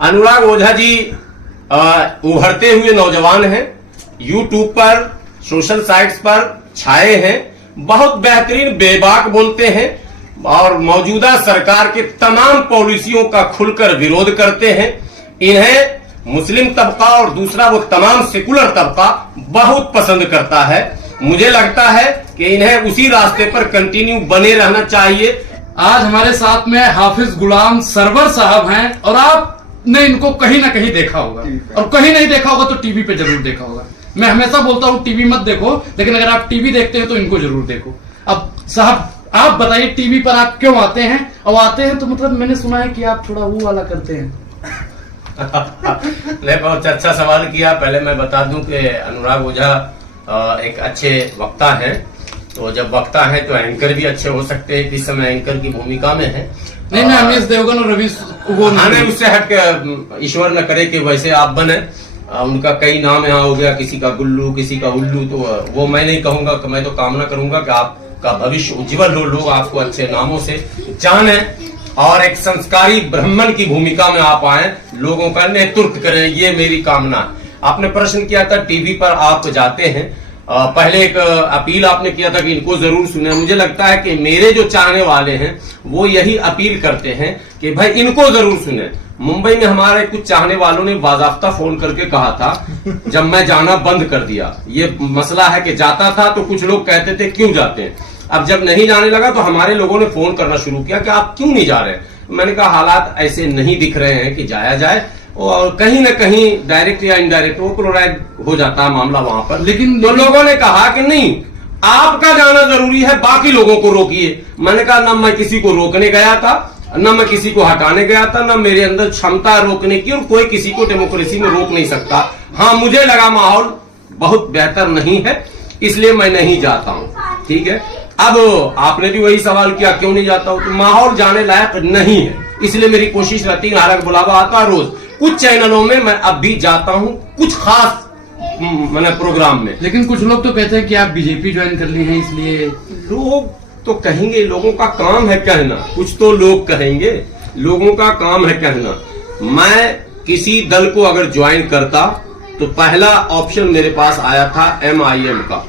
अनुराग ओझा जी उभरते हुए नौजवान हैं, यूट्यूब पर सोशल साइट्स पर छाए हैं, बहुत बेहतरीन बेबाक बोलते हैं और मौजूदा सरकार के तमाम पॉलिसियों का खुलकर विरोध करते हैं। इन्हें मुस्लिम तबका और दूसरा वो तमाम सेकुलर तबका बहुत पसंद करता है। मुझे लगता है कि इन्हें उसी रास्ते पर कंटिन्यू बने रहना चाहिए। आज हमारे साथ में हाफिज गुलाम सरवर साहब हैं और आपने इनको कहीं ना कहीं देखा होगा, और कहीं नहीं देखा होगा तो टीवी पे जरूर देखा होगा। मैं हमेशा बोलता हूँ टीवी मत देखो, लेकिन अगर आप टीवी देखते हैं तो इनको जरूर देखो। अब साहब आप बताइए, टीवी पर आप क्यों आते हैं? और आते हैं तो मतलब मैंने सुना है कि आप थोड़ा वो वाला करते हैं। नहीं, बहुत अच्छा सवाल किया। पहले मैं बता दूं कि अनुराग ओझा एक अच्छे वक्ता हैं, तो जब वक्ता है तो एंकर भी अच्छे हो सकते हैं। इस समय एंकर की भूमिका में है। नहीं, मैं अमीश देवगन और रवि वो नहीं, उससे हट के ईश्वर न करे कि वैसे आप बने। उनका कई नाम यहाँ हो गया, किसी का गुल्लू, किसी का उल्लू, तो वो मैं नहीं कहूंगा। मैं तो कामना करूंगा कि आपका भविष्य उज्जवल हो, लोग आपको अच्छे नामों से जाने और एक संस्कारी ब्राह्मण की भूमिका में आप आए, लोगों का नेतृत्व करें, ये मेरी कामना है। आपने प्रश्न किया था टीवी पर आप जाते हैं, पहले एक अपील आपने किया था कि इनको जरूर सुने। मुझे लगता है कि मेरे जो चाहने वाले हैं वो यही अपील करते हैं कि भाई इनको जरूर सुने। मुंबई में हमारे कुछ चाहने वालों ने बाजाफ्ता फोन करके कहा था, जब मैं जाना बंद कर दिया, ये मसला है कि जाता था तो कुछ लोग कहते थे क्यों जाते हैं। अब जब नहीं जाने लगा तो हमारे लोगों ने फोन करना शुरू किया कि आप क्यों नहीं जा रहे। मैंने कहा हालात ऐसे नहीं दिख रहे हैं कि जाया जाए, और कहीं ना कहीं डायरेक्ट या इनडायरेक्ट वो पोलराइज हो जाता है मामला वहां पर। लेकिन तो लोगों ने कहा कि नहीं, आपका जाना जरूरी है, बाकी लोगों को रोकिए। मैंने कहा ना मैं किसी को रोकने गया था, न मैं किसी को हटाने गया था, न मेरे अंदर क्षमता रोकने की, और कोई किसी को डेमोक्रेसी में रोक नहीं सकता। हाँ, मुझे लगा माहौल बहुत बेहतर नहीं है, इसलिए मैं नहीं जाता हूँ। ठीक है, अब आपने भी वही सवाल किया क्यों नहीं जाता हूँ, तो माहौल जाने लायक नहीं है, इसलिए मेरी कोशिश रहती है। हालांकि बुलावा आता रोज, कुछ चैनलों में मैं अब भी जाता हूँ, कुछ खास मैंने प्रोग्राम में। लेकिन कुछ लोग तो कहते हैं कि आप बीजेपी ज्वाइन कर ली हैं, इसलिए लोग तो कहेंगे, लोगों का काम है कहना, कुछ तो लोग कहेंगे, लोगों का काम है कहना। मैं किसी दल को अगर ज्वाइन करता तो पहला ऑप्शन मेरे पास आया था MIM का,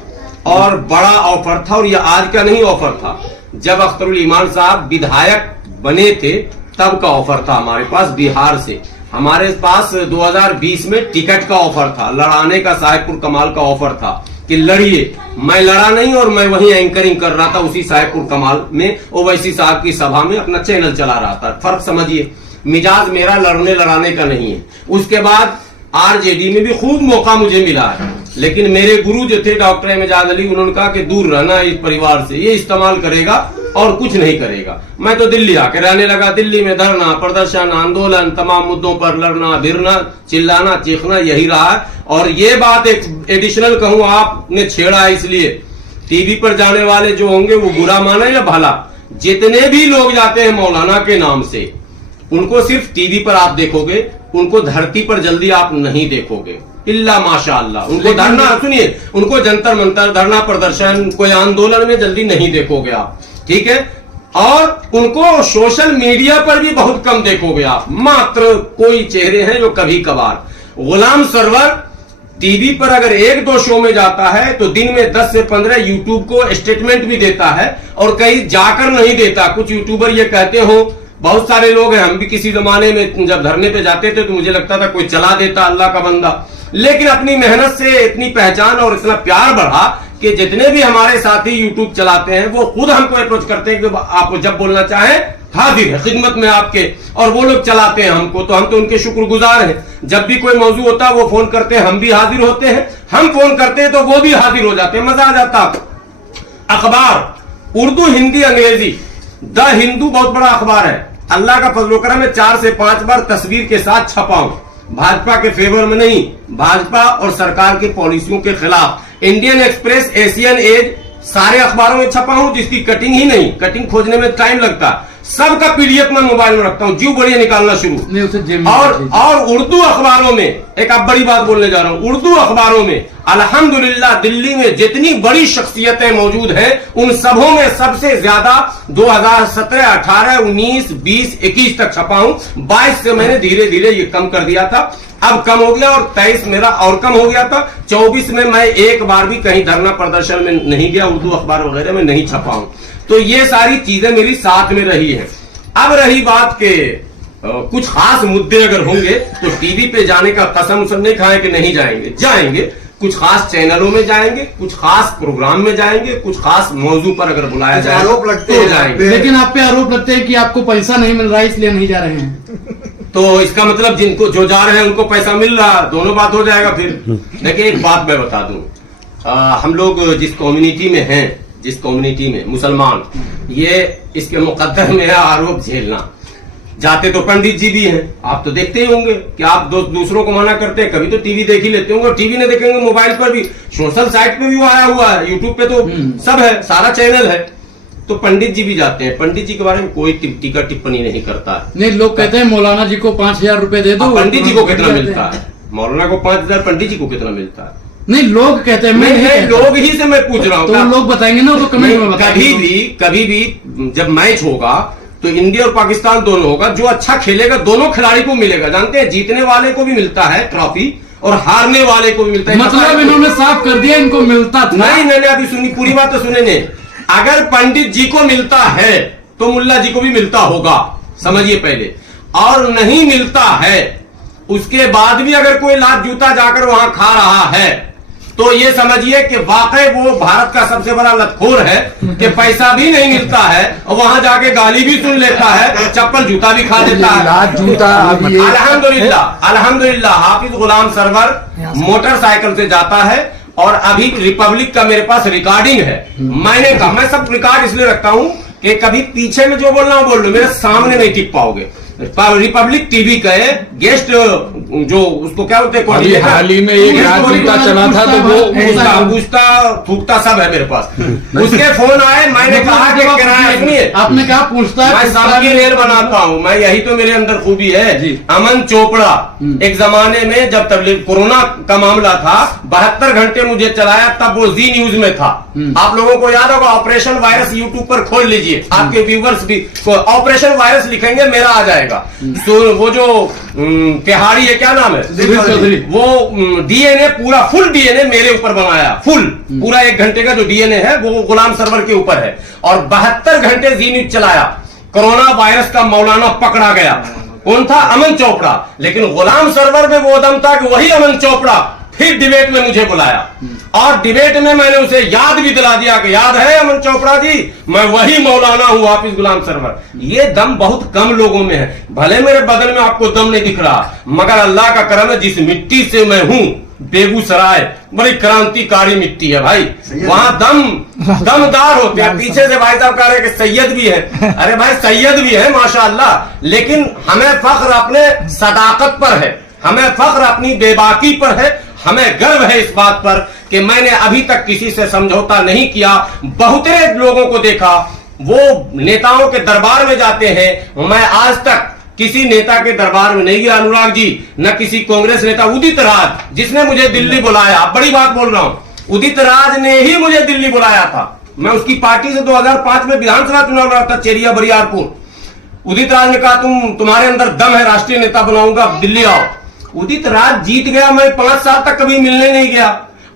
और बड़ा ऑफर था, और ये आज का नहीं ऑफर था, जब अख्तरुल ईमान साहब विधायक बने थे तब का ऑफर था हमारे पास। बिहार से हमारे पास 2020 में टिकट का ऑफर था, लड़ाने का साहेबपुर कमाल का ऑफर था कि लड़िए। मैं लड़ा नहीं, और मैं वहीं एंकरिंग कर रहा था उसी साहेबपुर कमाल में, ओवैसी साहब की सभा में अपना चैनल चला रहा था। फर्क समझिए, मिजाज मेरा लड़ने लड़ाने का नहीं है। उसके बाद RJD में भी खूब मौका मुझे मिला है, लेकिन मेरे गुरु जो थे डॉक्टर एजाज अली, उन्होंने कहा कि दूर रहना इस परिवार से, ये इस्तेमाल करेगा और कुछ नहीं करेगा। मैं तो दिल्ली आके रहने लगा। दिल्ली में धरना, प्रदर्शन, आंदोलन, तमाम मुद्दों पर लड़ना, भिड़ना, चिल्लाना, चीखना, यही रहा है। और ये बात एक एडिशनल कहूं, आपने छेड़ा है, इसलिए टीवी पर जाने वाले जो होंगे वो बुरा माने या भला, जितने भी लोग जाते हैं मौलाना के नाम से, उनको सिर्फ टीवी पर आप देखोगे, उनको धरती पर जल्दी आप नहीं देखोगे, इल्ला माशाअल्लाह। उनको धरना, सुनिए, उनको जंतर मंतर, धरना, प्रदर्शन, कोई आंदोलन में जल्दी नहीं देखोगे आप। ठीक है, और उनको सोशल मीडिया पर भी बहुत कम देखोगे आप, मात्र कोई चेहरे हैं जो कभी कभार। गुलाम सरवर टीवी पर अगर 1-2 शो में जाता है तो दिन में 10 से 15 यूट्यूब को स्टेटमेंट भी देता है, और कहीं जाकर नहीं देता। कुछ यूट्यूबर ये कहते हो, बहुत सारे लोग हैं, हम भी किसी जमाने में जब धरने पे जाते थे तो मुझे लगता था कोई चला देता, अल्लाह का बंदा, लेकिन अपनी मेहनत से इतनी पहचान और इतना प्यार बढ़ा कि जितने भी हमारे साथी यूट्यूब चलाते हैं वो खुद हमको अप्रोच करते हैं कि आप जब बोलना चाहें हाजिर है खिदमत में आपके, और वो लोग चलाते हैं हमको, तो हम तो उनके शुक्रगुजार हैं। जब भी कोई मौजू होता है वो फोन करते हैं, हम भी हाजिर होते हैं, हम फोन करते हैं तो वो भी हाजिर हो जाते हैं, मजा आ जाता। अखबार उर्दू, हिंदी, अंग्रेजी, द हिंदू बहुत बड़ा अखबार है। अल्लाह का फजल करम में 4 से 5 बार तस्वीर के साथ छपा हूं, भाजपा के फेवर में नहीं, भाजपा और सरकार की पॉलिसियों के खिलाफ। इंडियन एक्सप्रेस, एशियन एज, सारे अखबारों में छपा हूं, जिसकी कटिंग ही नहीं, कटिंग खोजने में टाइम लगता। सबका पीडीएफ मैं मोबाइल में रखता हूं, जीव बढ़िया निकालना शुरू। नहीं उसे जेब में और उर्दू अखबारों में एक अब बड़ी बात बोलने जा रहा हूं, उर्दू अखबारों में अल्हम्दुलिल्लाह दिल्ली में जितनी बड़ी शख्सियतें मौजूद हैं उन सबों में सबसे ज्यादा 2017, 18, 19, 20, 21 तक छपा हूं। 22 से मैंने धीरे धीरे ये कम कर दिया था, अब कम हो गया, और 23 मेरा और कम हो गया था। 24 में मैं एक बार भी कहीं धरना प्रदर्शन में नहीं गया, उर्दू अखबार वगैरह में नहीं छपा हूं। तो ये सारी चीजें मेरी साथ में रही है। अब रही बात के कुछ खास मुद्दे अगर होंगे तो टीवी पे जाने का कसम उसम नहीं खाए कि नहीं जाएंगे, जाएंगे। कुछ खास चैनलों में जाएंगे, कुछ खास प्रोग्राम में जाएंगे, कुछ खास मौजू पर अगर बुलाया जाए आरोप लगते तो हैं जाएंगे। लेकिन आप पे आरोप लगते हैं कि आपको पैसा नहीं मिल रहा है इसलिए नहीं जा रहे हैं। तो इसका मतलब जिनको जो जा रहे हैं उनको पैसा मिल रहा, दोनों बात हो जाएगा फिर। देखिए एक बात मैं बता दूं, हम लोग जिस कम्युनिटी में हैं, जिस कम्युनिटी में मुसलमान, ये इसके मुकद्दर में है आरोप झेलना। जाते तो पंडित जी भी हैं, आप तो देखते ही होंगे कि आप दूसरों को मना करते हैं, कभी तो टीवी देख ही लेते होंगे, और टीवी नहीं देखेंगे मोबाइल पर भी, सोशल साइट पे भी वो आया हुआ है, यूट्यूब पे तो सब है, सारा चैनल है। तो पंडित जी भी जाते हैं, पंडित जी के बारे में कोई टीका टिप्पणी नहीं करता है। नहीं, लोग कहते हैं मौलाना जी को 5,000 रुपए दे दो, पंडित जी को कितना मिलता है? मौलाना को 5,000, पंडित जी को कितना मिलता है? नहीं, लोग कहते हैं, मैं नहीं कहता। लोग ही से मैं पूछ रहा हूँ, तो लोग बताएंगे ना, वो तो कमेंट में बताएंगे। कभी भी जब मैच होगा तो इंडिया और पाकिस्तान दोनों होगा, जो अच्छा खेलेगा दोनों खिलाड़ी को मिलेगा। जानते हैं, जीतने वाले को भी मिलता है ट्रॉफी और हारने वाले को भी मिलता है। मतलब इन्होंने साफ कर दिया इनको मिलता था। नहीं, अभी सुनी पूरी बात तो सुने ने। अगर पंडित जी को मिलता है तो मुल्ला जी को भी मिलता होगा, समझिए पहले। और नहीं मिलता है, उसके बाद भी अगर कोई लात जूता जाकर वहां खा रहा है तो ये समझिए कि वाकई वो भारत का सबसे बड़ा लतखोर है कि पैसा भी नहीं मिलता है और वहां जाके गाली भी सुन लेता है, चप्पल जूता भी खा देता है। लात जूता अल्हम्दुलिल्लाह हाफिज गुलाम सरवर मोटरसाइकिल से जाता है, और अभी रिपब्लिक का मेरे पास रिकॉर्डिंग है। मैंने कहा मैं सब रिकॉर्ड इसलिए रखता हूं कि कभी पीछे में जो बोल रहा हूं बोल लो, मेरे सामने नहीं टिक पाओगे। रिपब्लिक टीवी का गेस्ट जो उसको क्या बोलते हैं, हाल ही में एक रात जूता चला था तो वो पूछता थूकता सब है मेरे पास। उसके फोन आए, मैंने कहा कि किराया सुनिए, आपने कहा पूछता है, मैं सबकी रेल बनाता हूं, मैं यही तो मेरे अंदर खूबी है। अमन चोपड़ा एक जमाने में जब तब कोरोना का मामला था, 72 घंटे मुझे चलाया, तब वो जी न्यूज में था। आप लोगों को याद होगा, ऑपरेशन वायरस यूट्यूब पर खोल लीजिए, आपके व्यूवर्स भी ऑपरेशन वायरस लिखेंगे मेरा आ जाएगा। तो वो जो तिहाड़ी है, क्या नाम है, वो डीएनए पूरा फुल डीएनए मेरे ऊपर बनाया, फुल पूरा 1 घंटे का जो डीएनए है वो गुलाम सरवर के ऊपर है। और 72 घंटे जी न्यूज चलाया। कोरोना वायरस का मौलाना पकड़ा गया, कौन था? अमन चोपड़ा। लेकिन गुलाम सरवर में वो दम था कि वही अमन चोपड़ा फिर डिबेट में मुझे बुलाया, और डिबेट में मैंने उसे याद भी दिला दिया कि याद है अमन चोपड़ा जी, मैं वही मौलाना हूं हाफिज गुलाम सरवर। ये दम बहुत कम लोगों में है। भले मेरे बदन में आपको दम नहीं दिख रहा, मगर अल्लाह का करम है, जिस मिट्टी से मैं हूं, बेगूसराय बड़ी क्रांतिकारी मिट्टी है भाई, वहां दमदार होते हैं। पीछे से भाई साहब कह रहे हैं कि सैयद भी है, अरे भाई सैयद भी है माशाअल्लाह, लेकिन हमें फख्र अपने सदाकत पर है, हमें फख्र अपनी बेबाकी पर है, हमें गर्व है इस बात पर कि मैंने अभी तक किसी से समझौता नहीं किया। बहुतेरे लोगों को देखा, वो नेताओं के दरबार में जाते हैं, मैं आज तक किसी नेता के दरबार में नहीं गया अनुराग जी, न किसी कांग्रेस नेता। उदित राज जिसने मुझे दिल्ली बुलाया, बड़ी बात बोल रहा हूं, उदित राज ने ही मुझे दिल्ली बुलाया था। मैं उसकी पार्टी से 2005 में विधानसभा चुनाव लड़ा था, चेरिया बरियारपुर। उदित राज ने कहा तुम्हारे अंदर दम है, राष्ट्रीय नेता बनाऊंगा, दिल्ली आओ। उदित राज जीत गया, मैं 5 साल तक कभी मिलने नहीं गया,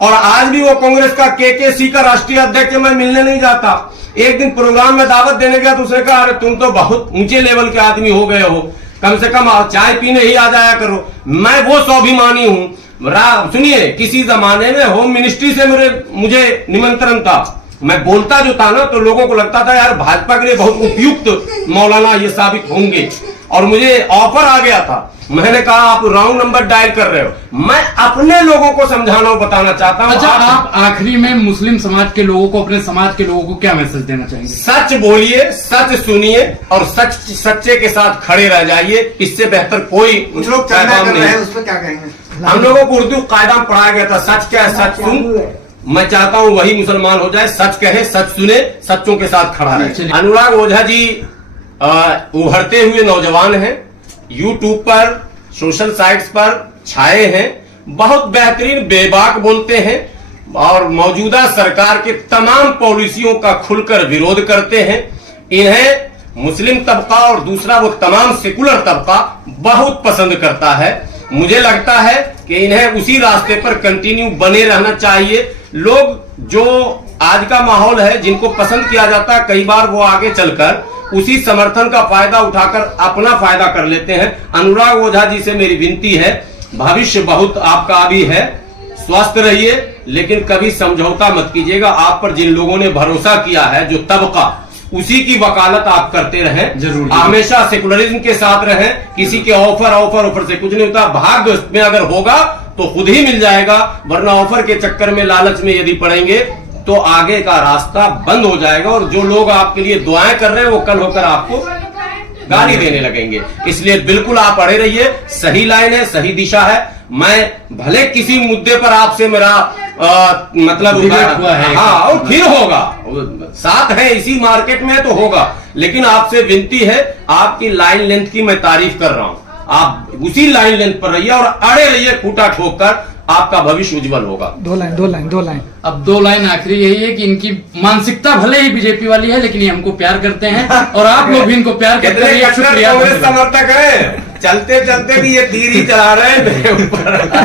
और आज भी वो कांग्रेस का केकेसी का राष्ट्रीय अध्यक्ष, मैं मिलने नहीं जाता। एक दिन प्रोग्राम में दावत देने गया तो उसने कहा अरे तुम तो बहुत ऊंचे लेवल के आदमी हो गए हो, कम से कम चाय पीने ही आ जाया करो। मैं वो स्वाभिमानी हूं। सुनिए, किसी जमाने में होम मिनिस्ट्री से मुझे निमंत्रण था, मैं बोलता जो था ना तो लोगों को लगता था यार भाजपा के लिए बहुत उपयुक्त मौलाना ये साबित होंगे, और मुझे ऑफर आ गया था। मैंने कहा आप रॉन्ग नंबर डायल कर रहे हो। मैं अपने लोगों को समझाना और बताना चाहता हूं। अच्छा, आप आखिरी में मुस्लिम समाज के लोगों को, अपने समाज के लोगों को क्या मैसेज देना चाहेंगे? सच बोलिए, सच सुनिए, और सच्चे के साथ खड़े रह जाइए, इससे बेहतर कोई कुछ लोग चर्चा कर रहे हैं, उस पर क्या कहेंगे? हम लोगों को उर्दू कायदा में पढ़ाया गया था, सच क्या है, सच सुन। मैं चाहता हूं वही मुसलमान हो जाए, सच कहे, सच सुने, सच्चों के साथ खड़ा रहे। अनुराग ओझा जी उभरते हुए नौजवान हैं, यूट्यूब पर, सोशल साइट्स पर छाए हैं, बहुत बेहतरीन बेबाक बोलते हैं और मौजूदा सरकार के तमाम पॉलिसियों का खुलकर विरोध करते हैं। इन्हें मुस्लिम तबका और दूसरा वो तमाम सेकुलर तबका बहुत पसंद करता है। मुझे लगता है कि इन्हें उसी रास्ते पर कंटिन्यू बने रहना चाहिए। लोग जो आज का माहौल है, जिनको पसंद किया जाता है, कई बार वो आगे चलकर उसी समर्थन का फायदा उठाकर अपना फायदा कर लेते हैं। अनुराग ओझा जी से मेरी विनती है, भविष्य बहुत आपका अभी है, स्वस्थ रहिए, लेकिन कभी समझौता मत कीजिएगा। आप पर जिन लोगों ने भरोसा किया है, जो तबका, उसी की वकालत आप करते रहें। जरूर। हमेशा सेकुलरिज्म के साथ रहें। किसी के ऑफर से कुछ नहीं होता। भाग्य में अगर होगा तो खुद ही मिल जाएगा, वरना ऑफर के चक्कर में, लालच में यदि पड़ेंगे तो आगे का रास्ता बंद हो जाएगा और जो लोग आपके लिए दुआएं कर रहे हैं वो कल होकर आपको गाली देने लगेंगे। इसलिए बिल्कुल आप अड़े रहिए। सही लाइन है, सही दिशा है। मैं भले किसी मुद्दे पर आपसे मेरा मतलब डिबेट हुआ है, हाँ, और फिर होगा, साथ है इसी मार्केट में तो होगा, लेकिन आपसे विनती है, आपकी लाइन लेंथ की मैं तारीफ कर रहा हूं, आप उसी लाइन लेंथ पर रहिए और अड़े रहिए खूंटा ठोक कर, आपका भविष्य उज्जवल होगा। दो लाइन। अब 2 लाइन आखिरी यही है कि इनकी मानसिकता भले ही बीजेपी वाली है, लेकिन ये हमको प्यार करते हैं और आप लोग भी इनको प्यार करते कितने हैं। कांग्रेस समर्थक हैं, चलते चलते भी ये तीर ही चला रहे हैं मेरे ऊपर।